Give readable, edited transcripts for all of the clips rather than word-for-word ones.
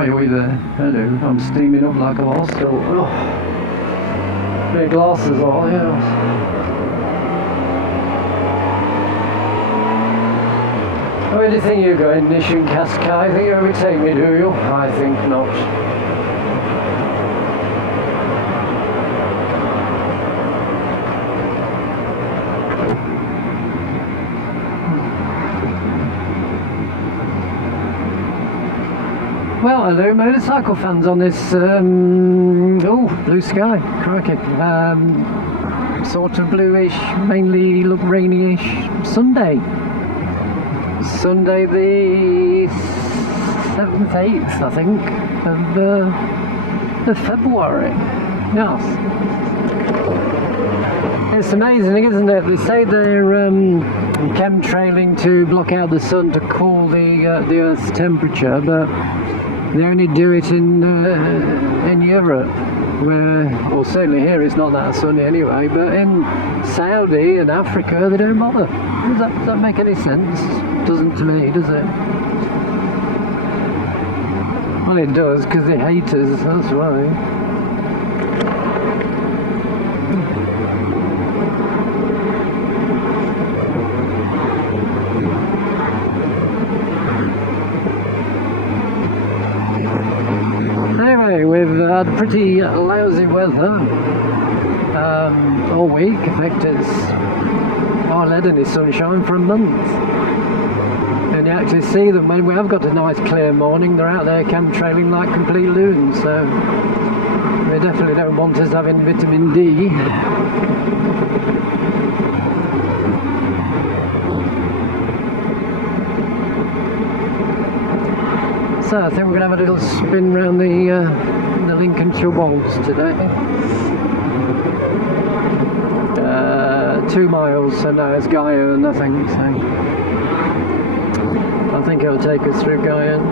are you either? Hello, I'm steaming up like a horse. Oh, my glasses are, yeah. Where do you think you're going, Nish and Cascai? Think you overtake me, do you? I think not. Well, hello motorcycle fans on this, oh, blue sky, crikey. Sort of bluish, mainly look rainy-ish Sunday. Sunday the 7th, 8th, I think, of February. Yes. It's amazing, isn't it? They say they're chemtrailing to block out the sun to cool the Earth's temperature, but they only do it in Europe, where, well, certainly here it's not that sunny anyway, but in Saudi and Africa they don't bother. Does that make any sense? Doesn't to me, does it? Well, it does, because they hate us, that's why. Anyway, we've had pretty lousy weather all week. In fact, it's hardly had any sunshine for a month. And you actually see them when we have got a nice clear morning. They're out there chemtrailing like complete loons, so they definitely don't want us having vitamin D. So I think we're going to have a little spin round the Lincolnshire Wolds today. 2 miles, so now it's Guyenne, I think. So I think it'll take us through Guyenne.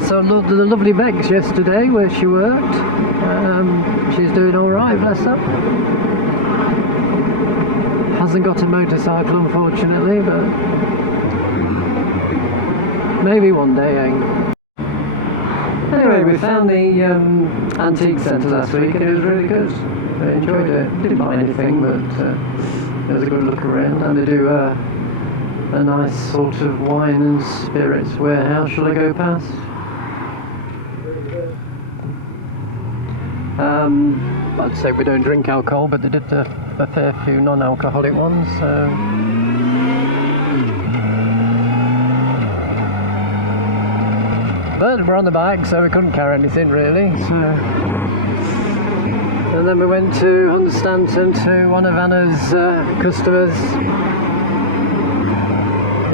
So the lovely Bex yesterday, where she worked. She's doing all right, bless her. Hasn't got a motorcycle, unfortunately, but maybe one day, eh? Anyway, we found the antique centre last week and it was really good. I enjoyed it. Didn't buy anything, but it was a good look around. And they do a nice sort of wine and spirits warehouse. Shall I go past? I'd say we don't drink alcohol, but they did a fair few non-alcoholic ones. So. But we're on the bike, so we couldn't carry anything really. So. And then we went to Hunstanton to one of Anna's customers.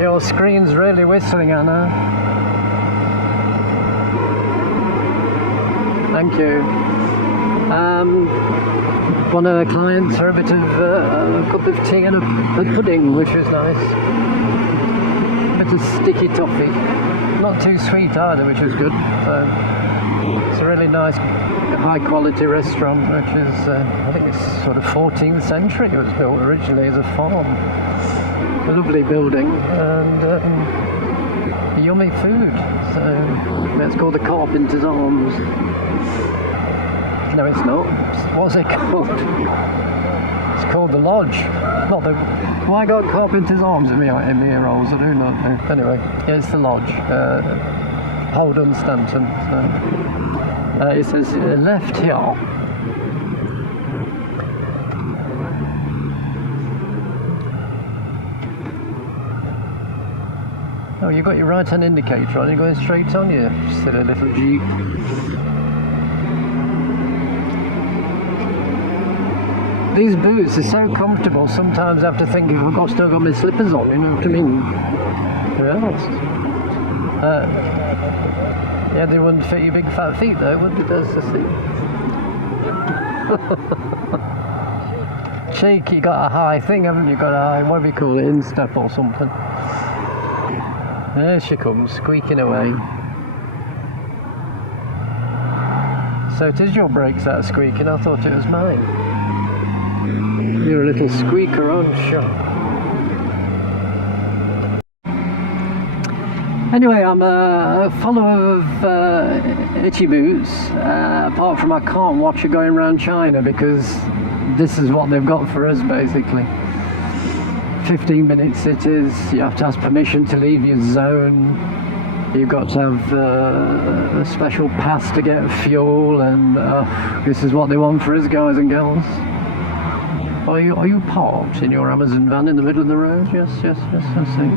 Your screen's really whistling, Anna. Thank you. One of her clients for a bit of a cup of tea and a pudding, which was nice. A bit of sticky toffee. Not too sweet either, which was good. So it's a really nice, high quality restaurant, which is, I think it's sort of 14th century. It was built originally as a farm. A lovely building and yummy food. So it's called the Carpenter's Arms. No, it's not. What's it called? It's called the Lodge. Not the. Well, I got Carpenter's Arms in my ear rolls. I do not know. Anyway, yeah, it's the Lodge. Holden Stanton. So, it says left here. Oh, you've got your right-hand indicator on. You're going straight on you silly little Jeep. These boots are so comfortable, sometimes I have to think if I've still got my slippers on, you know what I mean? Yeah, they wouldn't fit your big fat feet though, would they? That's the thing. Cheek, you got a high thing, haven't you? Got a high, what do we call it, instep or something. There she comes, squeaking away. So it is your brakes that are squeaking, I thought it was mine. You're a little squeaker, aren't you? Anyway, I'm a follower of Itchy Boots, apart from I can't watch it going around China because this is what they've got for us basically. 15 minutes it is, you have to ask permission to leave your zone, you've got to have a special pass to get fuel, and this is what they want for us guys and girls. Are you parked in your Amazon van in the middle of the road? Yes, I see.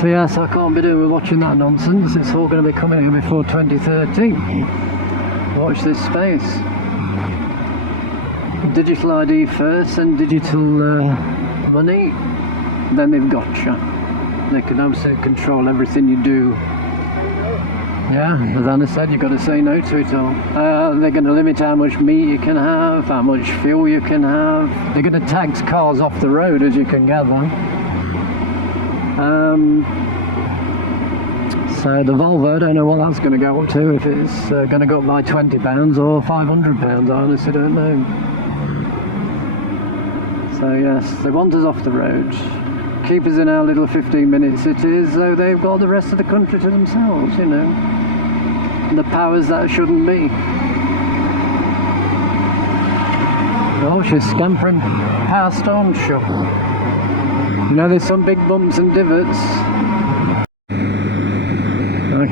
So yes, I can't be doing with watching that nonsense. It's all going to be coming here before 2030. Watch this space. Digital ID first, and digital money, then they've got you. They can absolutely control everything you do. Yeah, as Anna said, you've got to say no to it all. They're going to limit how much meat you can have, how much fuel you can have. They're going to tax cars off the road, as you can gather. So the Volvo, I don't know what that's going to go up to, if it's going to go up by £20 or £500, I honestly don't know. So yes, they want us off the road, keep us in our little 15-minute cities, though they've got the rest of the country to themselves, you know. The powers that shouldn't be. Oh, she's scampering past, aren't she? You know, there's some big bumps and divots. I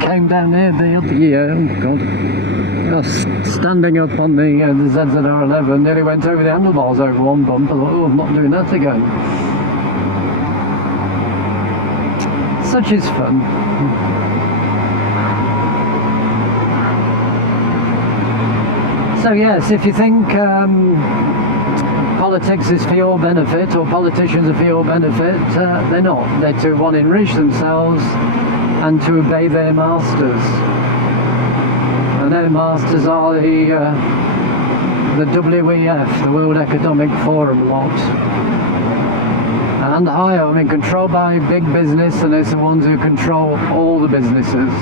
came down here the other year, oh god. I was standing up on the ZZR11, nearly went over the handlebars over one bump. I thought, oh, I'm not doing that again. Such is fun. So yes, if you think politics is for your benefit, or politicians are for your benefit, they're not. They're to, one, enrich themselves and to obey their masters. And their masters are the WEF, the World Economic Forum lot. And higher, I mean, controlled by big business, and it's the ones who control all the businesses.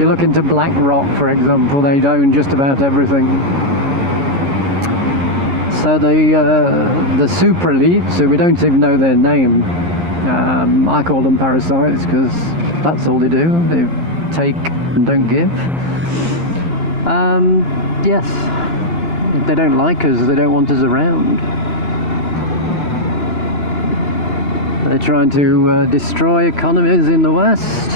You look into BlackRock, for example, they own just about everything. So the super elites, who we don't even know their name, I call them parasites because that's all they do. They take and don't give. Yes, they don't like us, they don't want us around. They're trying to destroy economies in the West.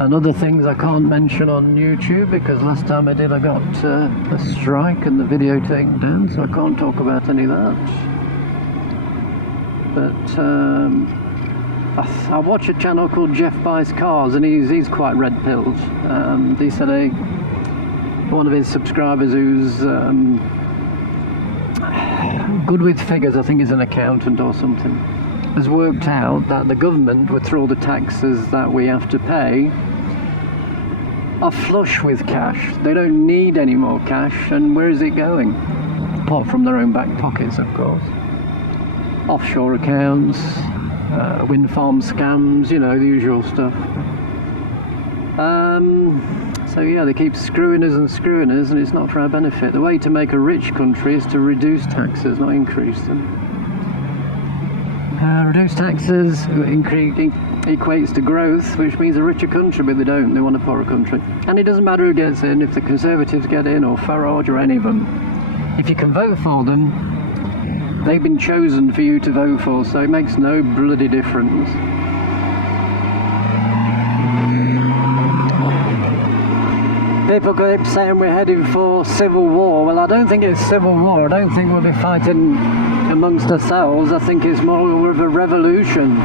And other things I can't mention on YouTube because last time I did I got a strike and the video taken down, so I can't talk about any of that. But I watch a channel called Jeff Buys Cars, and he's quite red-pilled. He said one of his subscribers who's good with figures, I think he's an accountant or something, has worked out that the government, with all the taxes that we have to pay, are flush with cash. They don't need any more cash, and where is it going? Apart from their own back pockets, of course. Offshore accounts, wind farm scams, you know, the usual stuff. So yeah, they keep screwing us, and it's not for our benefit. The way to make a rich country is to reduce taxes, not increase them. Reduce taxes equates to growth, which means a richer country, but they don't. They want a poorer country. And it doesn't matter who gets in, if the Conservatives get in, or Farage, or any of them. If you can vote for them, they've been chosen for you to vote for, so it makes no bloody difference. People keep saying we're heading for civil war. Well, I don't think it's civil war. I don't think we'll be fighting amongst ourselves. I think it's more of a revolution.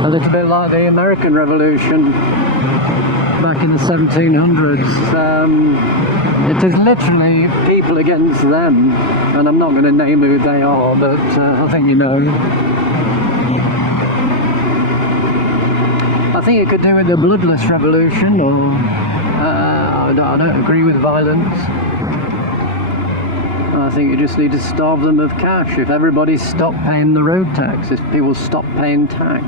A little bit like the American Revolution back in the 1700s. It is literally people against them, and I'm not going to name who they are, but I think you know. I think it could do with the bloodless revolution, or I don't agree with violence. I think you just need to starve them of cash. If everybody stopped paying the road tax, if people stop paying tax,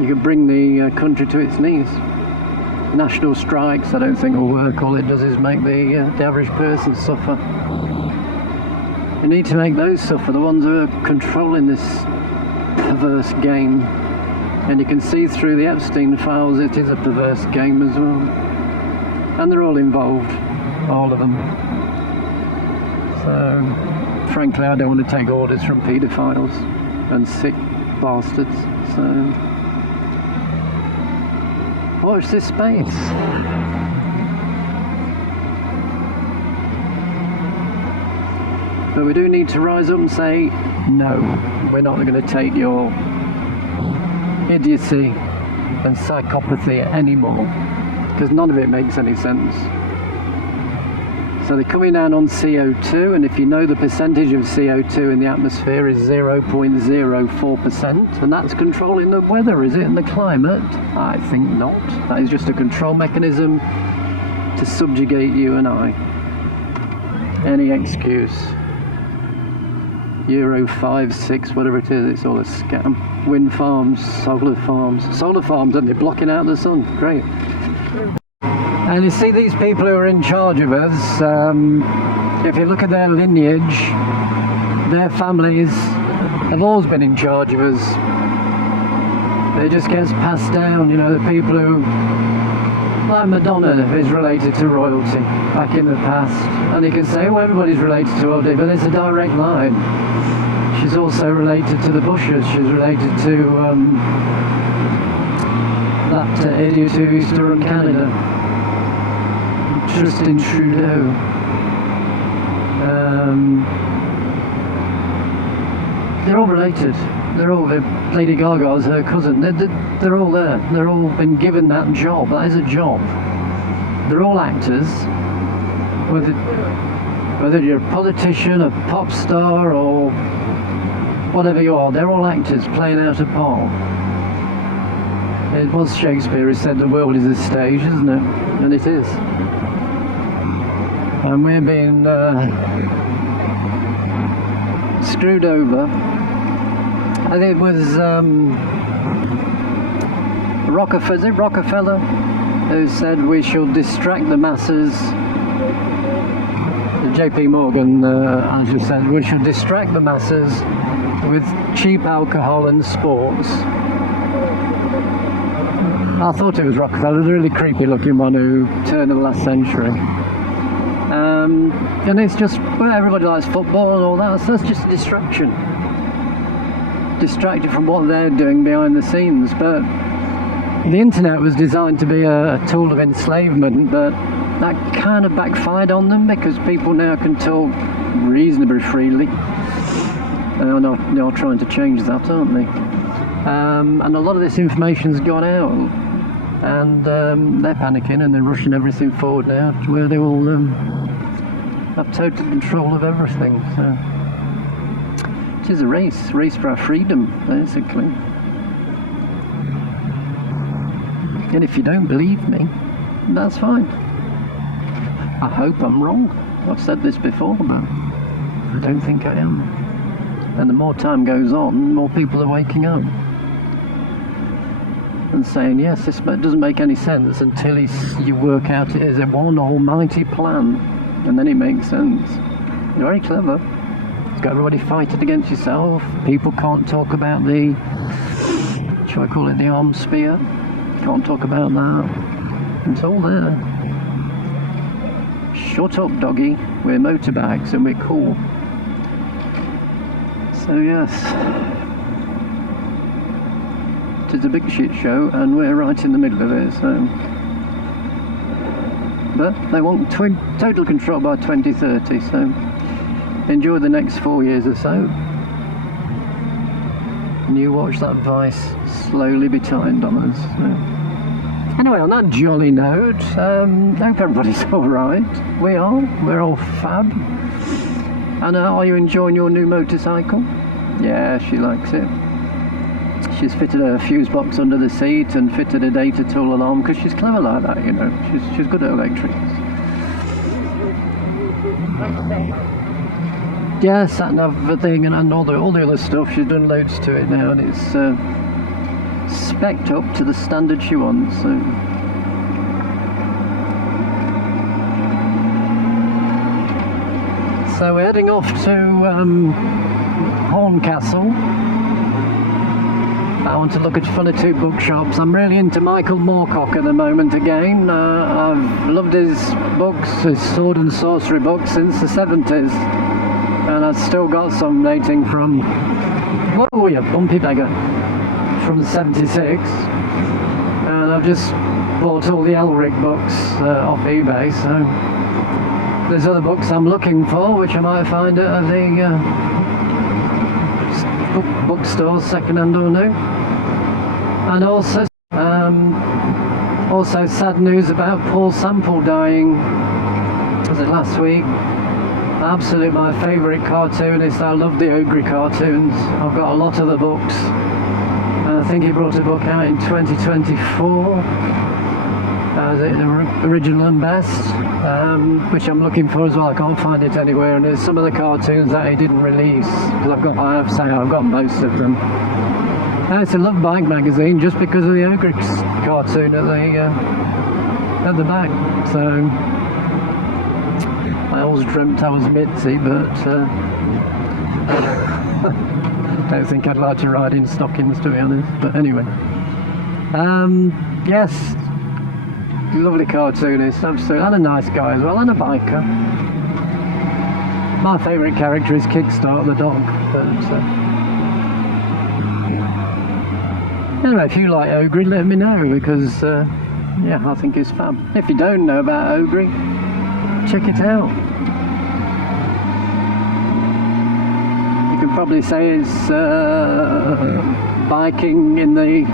you could bring the country to its knees. National strikes, I don't think will work. All it does is make the average person suffer. You need to make those suffer, the ones who are controlling this perverse game. And you can see through the Epstein files it is a perverse game as well. And they're all involved, all of them. So, frankly, I don't want to take orders from paedophiles and sick bastards. So, watch this space. But we do need to rise up and say, no, we're not going to take your idiocy and psychopathy anymore, because none of it makes any sense. So they're coming down on CO2, and if you know the percentage of CO2 in the atmosphere is 0.04%, and that's controlling the weather, is it, and the climate? I think not. That is just a control mechanism to subjugate you and I. Any excuse. Euro 5, 6, whatever it is, it's all a scam. Wind farms, solar farms, and they're blocking out the sun. Great. And you see these people who are in charge of us, if you look at their lineage, their families have always been in charge of us. It just gets passed down, you know, the people who, like Madonna is related to royalty back in the past. And you can say, oh, everybody's related to royalty, but it's a direct line. She's also related to the Bushes, she's related to that idiot who used to run Canada. Justin Trudeau. They're all related. Lady Gaga's her cousin. They're all there. They're all been given that job. That is a job. They're all actors. Whether you're a politician, a pop star, or whatever you are, they're all actors playing out a part. It was Shakespeare who said the world is a stage, isn't it? And it is. And we're being screwed over. I think it was Rockefeller who said we shall distract the masses. JP Morgan actually said we should distract the masses with cheap alcohol and sports. I thought it was Rockefeller, the really creepy looking one who turned in the last century. And it's just, well, everybody likes football and all that, so that's just a distraction. Distracted from what they're doing behind the scenes. But the internet was designed to be a tool of enslavement, but that kind of backfired on them because people now can talk reasonably freely. They're trying to change that, aren't they? And a lot of this information's gone out, and they're panicking and they're rushing everything forward now to where they will have total control of everything. So it is a race for our freedom, basically. And if you don't believe me, that's fine. I hope I'm wrong. I've said this before, but I don't think I am. And the more time goes on, more people are waking up and saying, yes, this doesn't make any sense until you work out it is a one almighty plan, and then it makes sense. Very clever. It's got everybody fighting against yourself. People can't talk about the, shall I call it the arms sphere? Can't talk about that. It's all there. Shut up, doggy. We're motorbikes and we're cool. So yes, it is a big shit show, and we're right in the middle of it. So, but they want total control by 2030. So enjoy the next 4 years or so, and you watch that vice slowly be timed on us. So. Anyway, on that jolly note, hope everybody's all right. We're all fab. And are you enjoying your new motorcycle? Yeah, she likes it. She's fitted a fuse box under the seat and fitted a data tool alarm because she's clever like that, you know. She's good at electrics. Yeah, sat nav thing and all the other stuff. She's done loads to it now, and it's spec'd up to the standard she wants. So. So we're heading off to Horncastle. I want to look at funny two bookshops. I'm really into Michael Moorcock at the moment again. I've loved his books, his sword and sorcery books, since the 70s. And I've still got some dating from, oh you bumpy beggar, from 76. And I've just bought all the Elric books off eBay, so there's other books I'm looking for, which I might find at the bookstores, second-hand or new. And also sad news about Paul Sample dying. Was it last week? Absolutely my favourite cartoonist. I love the Ogre cartoons. I've got a lot of the books. And I think he brought a book out in 2024. The original and best, which I'm looking for as well. I can't find it anywhere, and there's some of the cartoons that he didn't release, because I've got most of them. I used to love Bike magazine just because of the Ogre cartoon at the back. So I always dreamt I was Mitzi, but I don't think I'd like to ride in stockings, to be honest. But anyway, yes. Lovely cartoonist, absolutely, and a nice guy as well, and a biker. My favourite character is Kickstart the dog. But anyway, if you like Ogre, let me know, because yeah, I think it's fab. If you don't know about Ogre, check it out. You can probably say it's biking in the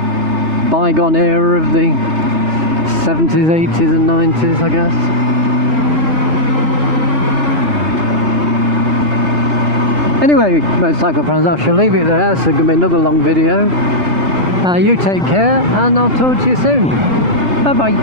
bygone era of the 70s, 80s and 90s, I guess. Anyway, Motorcycle Friends, I shall leave it there. So it's going to be another long video. You take care, and I'll talk to you soon. Bye bye.